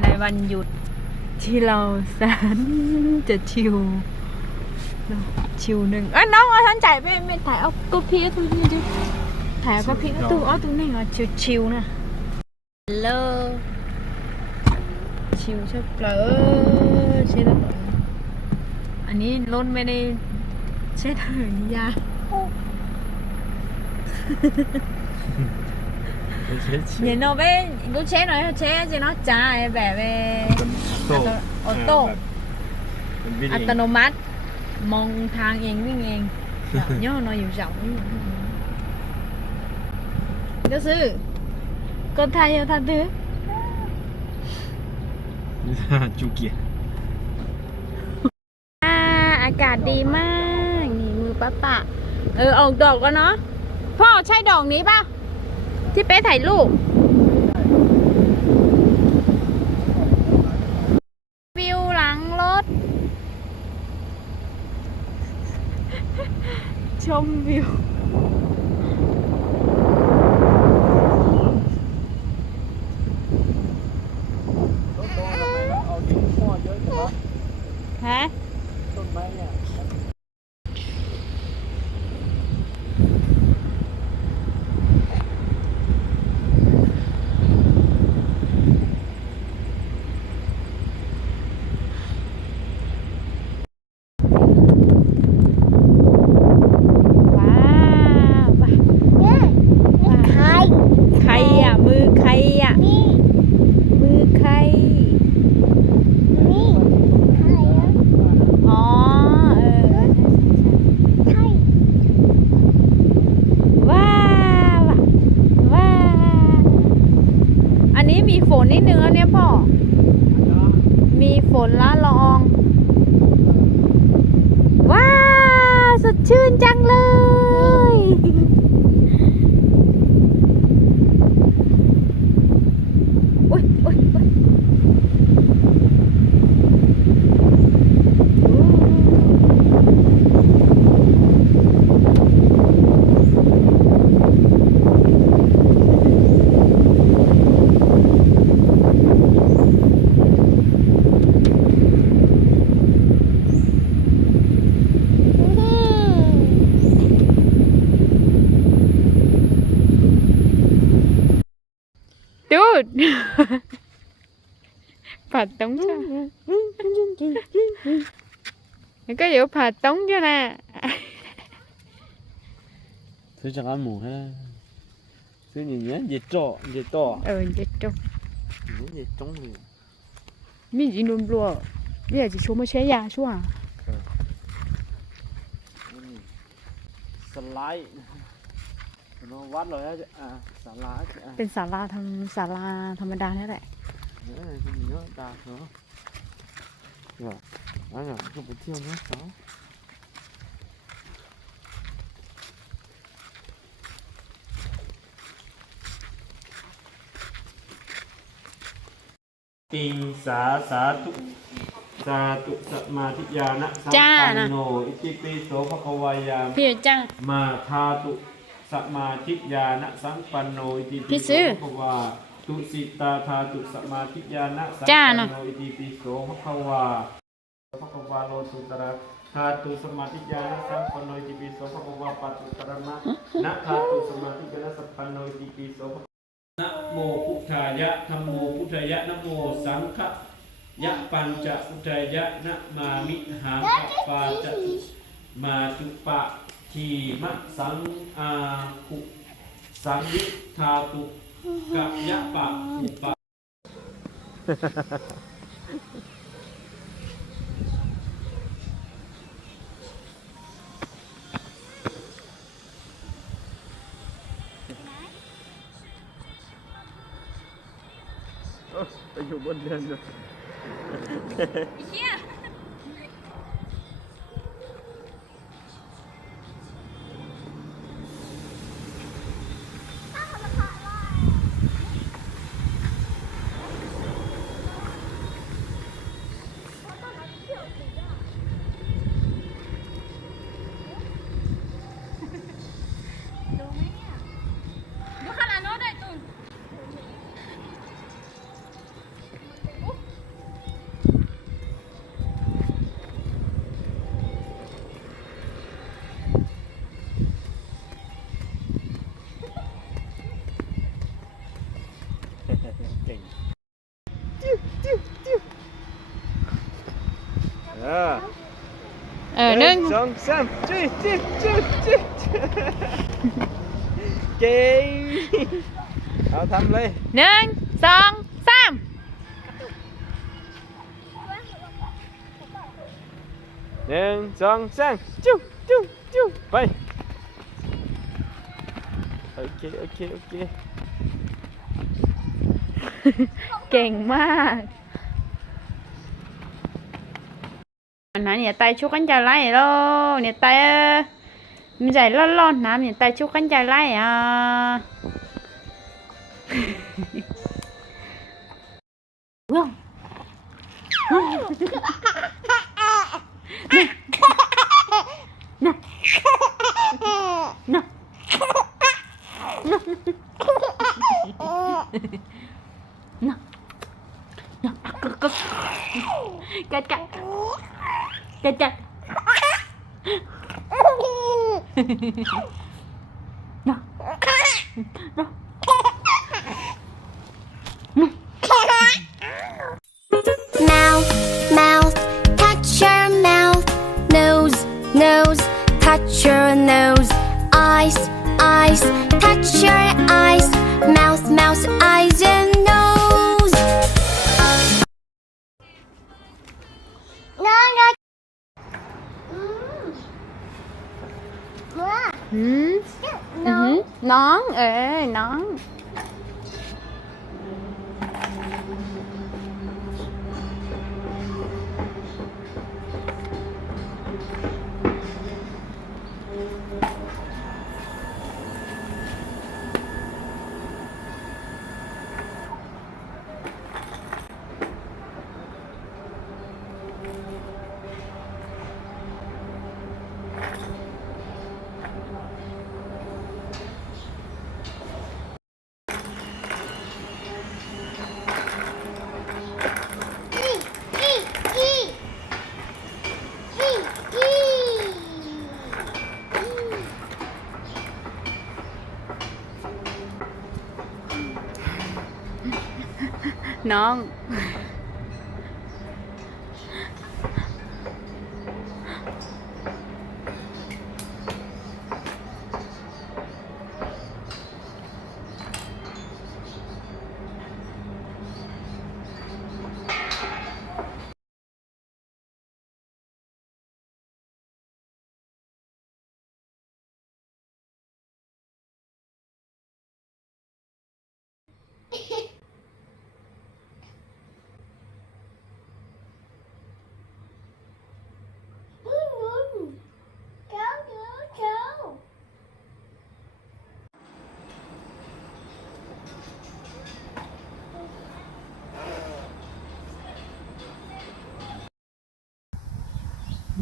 ในวันหยุดที่เราแสนจะชิวชิวหนึ่งเอ้ยน้องเอาท่านจ่ายไม่ไม่ถ่ายเอาก็พี่เอาตรงนี้ดิถ่ายเอาก็พี่เอาตรงเอาตรงนี้อะชิวชิวๆนะเลอชิวใช่เปล่าเออใช่แล้วอันนี้รถไม่ได้ใช่ถนนยาว Nhìn nó với lúc chế nói chế chứ nó chạy vẻ về โต้ออโต้เป็นวิอัธีตโนมัติมองทางเองวิ่งเองย่อ nó อยู่ rộng ก็ซื้อคนไทยเอาทันดื้อจูเกียร์อ่าอากาศดีมาก นี่มือป้าปะเออออกดอกแล้วเนาะพ่อใช่ดอกนี้ป่ะ ที่เป๊ะถ่ายรูปวิวหลังรถ ชมวิว เอาดินพ่อเยอะจังวะ ฮะ ต้นไม้เนี่ย ว้าวว้าว เนี่ยใคร ใครอะ มือใครอะ นี่ มือใคร นี่ใครอะ อ๋อ เออ ใช่ ว้าวว้าวอันนี้มีฝนนิดนึงแล้วเนี่ยพ่อ มีฝนละลอง ว้าวสดชื่นจังเลยอุ๊ยอุ๊ยอุ๊ยดูด ผัดตรงจ้ะ แล้วก็เดี๋ยวผัดตรงจ้ะนะซื้อจากร้านหมูให้ซื้ออย่างเงี้ยเย็ดจ่อเย็ดต่อเออเด็ดจบเย็ดจ้องเลยมีจีนรัวๆเนี่ยจะชูมาใช้ยาช่วงสไลด์เราวัดเลยนะอะสไลด์อะเป็นศาลาทำศาลาธรรมดานี่แหละเออมันเยอะตาเนาะ เหรออะเหรอก็ไปเที่ยวนะสาวปิงสาสาธุสาธุสมาธิยานะสัมปันโนอิติปิโสภควายาม พี่จ้ามาทาตุสมาธิยานะสัมปันโนอิติพี่ปิซื้โสอภควาตุสิตาทาตุสมาธิยานะสัมจ้าปันเนอะ โนอิติปิโสภควา ภควาโลสุตระทาตุสมาธิยานะสัมปันโนอิติปิโสภควาปัจจุตระนะนะทาตุสมาธิยานะสัมปันโนอิติปิโสภควานะโมพุทธายะธัมโมพุทธายะนะโมสังฆะยะปัญจพุทธายะนะมามิหังปาจจมาจุปะทีมะสังอาคุสังวิทาตุกะยะปะอุปะ อยู่บนเรือนเลยดูขนาดโน้นได้ตุนโสองสามจิ้วจิ้วจิ้วจิ้วเก่งเอาทำเลยหนึ่งสองสามหนึ่งสองสามจิ้วจิ้วจิ้วไปโอเคโอเคโอเค เก่งมาก น้ะเนี่ยไตชุกันใจะไล่โลเนี่ยไตมันใจร้อนๆน้ำเนี่ยไตชุกันใจะไล่อะ Cắt. Nè. Nè. Mouth, mouth, touch your mouth. Nose, nose, touch your nose. Eyes, eyes, touch your eyes. நான் น้อง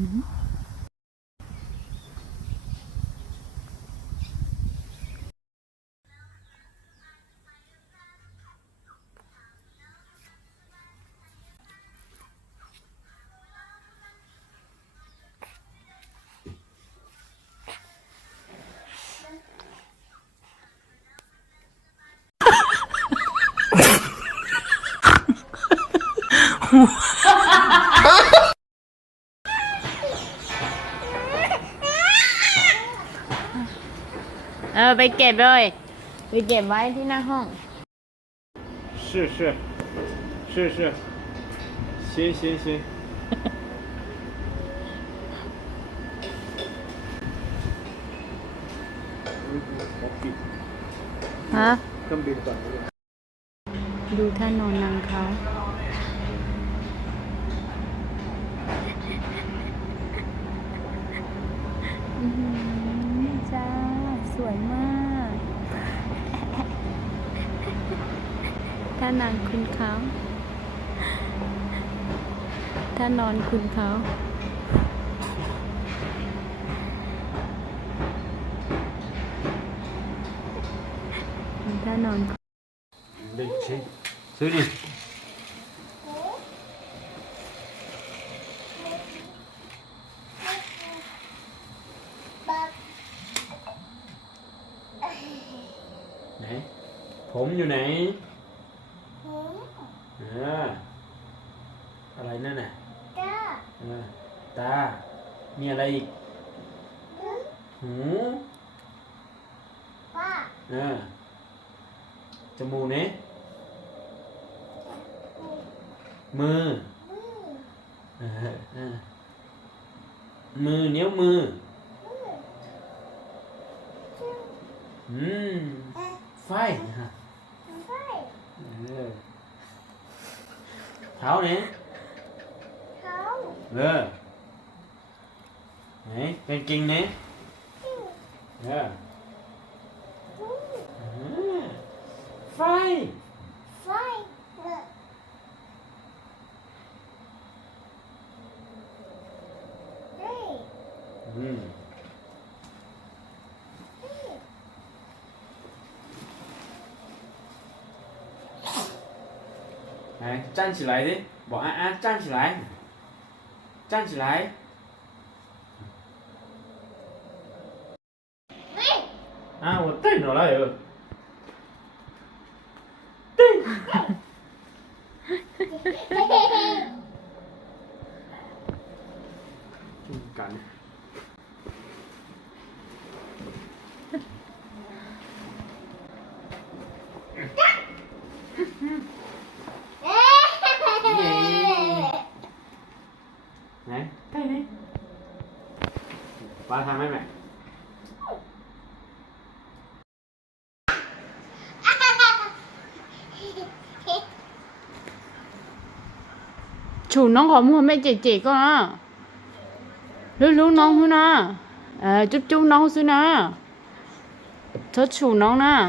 Mm-hmm. Ờ,ไปเก็บเลยไปเก็บไว้ที่หน้าห้อง 是是是是，行行行。ขอปิด ฮะ เครื่องบินก่อน ดูท่านอนนางเขาอื้อหือจ้า ส ยมาก ถ้านางคุณเขา ถ้านอนคุณเขาถ้านอน Đây, sí. Sí, มือนิ้วมือมือชื่ออืมเอ๊ะไฟฮะไฟเออเท้าเนี่ยเขาเออไหนเป็นกิ่งเนี่ยชื่อเออมืออืมไฟไฟ Ừ. Này, chan chỉ lại đi. Bỏ a a chan chỉ lại. Chan chỉ lại. À, 我瞪着了又。瞪。Chủ nóng có mua mẹ chị chị con à lúc lúc nóng hơn à à chút chút nóng xưa nè cho chủ nóng nè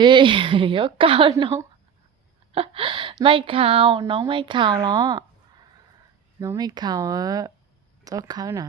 พี่ยกเกาน้อง ไม่ข่าวน้องไม่ข่าวหรอ น้องไม่ข่าวเออต้องข่าวนะ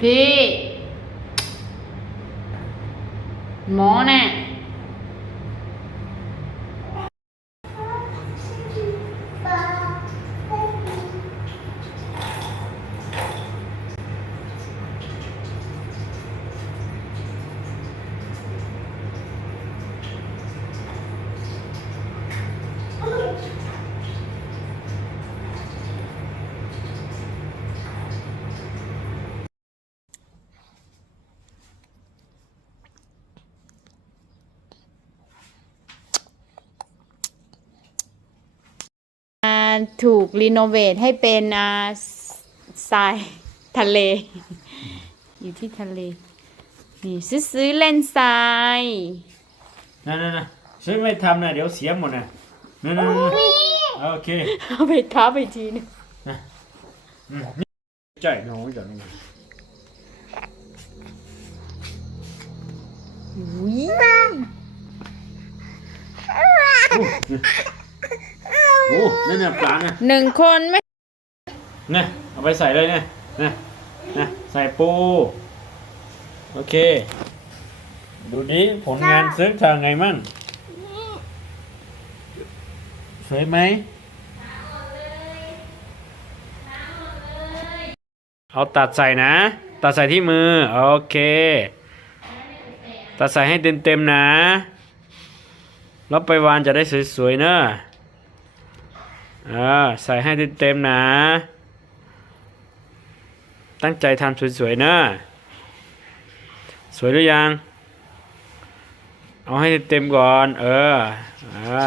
พี่หมอน่ะ ถูกรีโนเวทให้เป็นอ่าทรายทะเล อยู่ที่ทะเลนี่ซื้อซื้อเล่นทรายนั่นนั่นนั่นซื้อไม่ทำนะเดี๋ยวเสียหมดนะนั่นนั่นนั่นโอเคเอาไปทับไปทีนึงใจน้องจังอุ้ย โอ้นั่นน่ะปลาน่ะหนึ่งคนไม่นะเอาไปใส่เลยเนี่ยนะนะใส่ปู โอเค ดูดิผลงานซื้อทางไงมั่งสวยไหมเอาตัดใส่นะ ตัดใส่ที่มือ โอเค ตัดใส่ให้เต็มๆนะ แล้วไปวานจะได้สวยๆเนอะ อ่าใส่ให้เต็มๆนะ ตั้งใจทำสวยๆนะ สวยหรือยัง เอาให้เต็มก่อน เอออ่า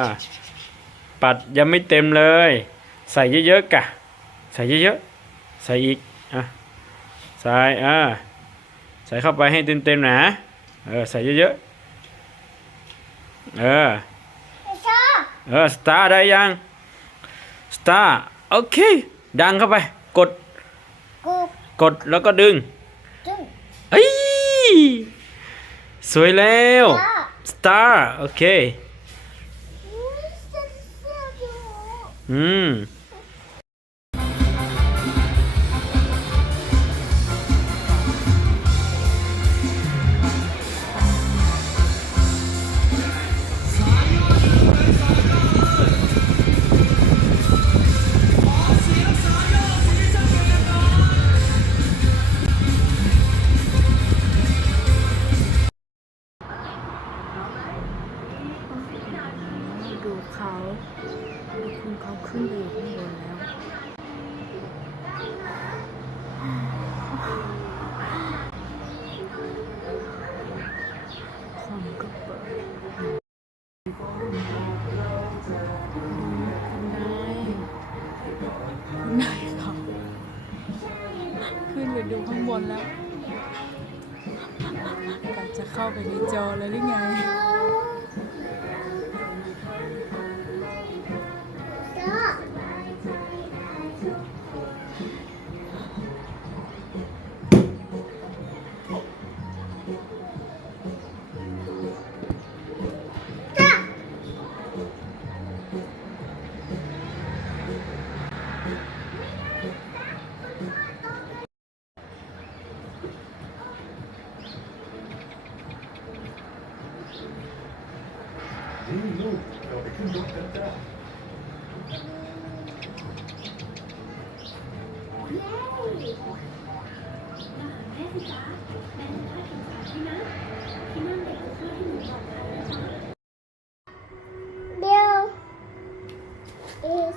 ปัดยังไม่เต็มเลย ใส่เยอะๆกะ ใส่เยอะๆ ใส่อีก อะ ใส่อ่าใส่เข้าไปให้เต็มๆนะ เออ ใส่เยอะๆ เออชอบเออ สตาร์ได้ยัง สตาร์โอเค ดังเข้าไป กดกูกดแล้วก็ดึงจุ้งเอ้ยสวยแล้วชอบสตาร์โอเค อุ้ยเสื้อเสื้ออยู่ อืม me.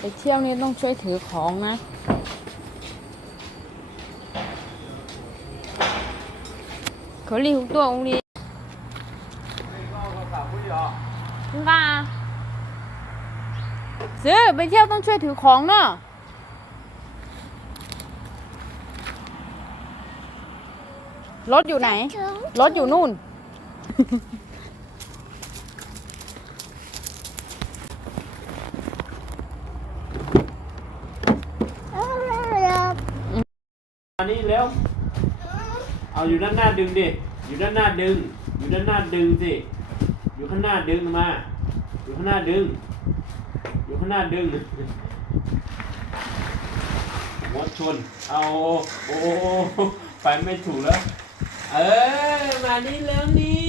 ไปเที่ยวนี่ต้องช่วยถือของนะเขาลีหุกตัวองลีคุณกาซื้อ ไปเที่ยวต้องช่วยถือของเนอะรถอยู่ไหน รถอยู่นู่น อันนี้เร็วเอาอยู่ด้านหน้าดึงดิ อยู่ด้านหน้าดึง อยู่ด้านหน้าดึงสิ อยู่ข้างหน้าดึงมา อยู่ข้างหน้าดึง อยู่ข้างหน้าดึงมดชน เอาโอ้ไปไม่ถูกแล้ว เออมานี่แล้วนี่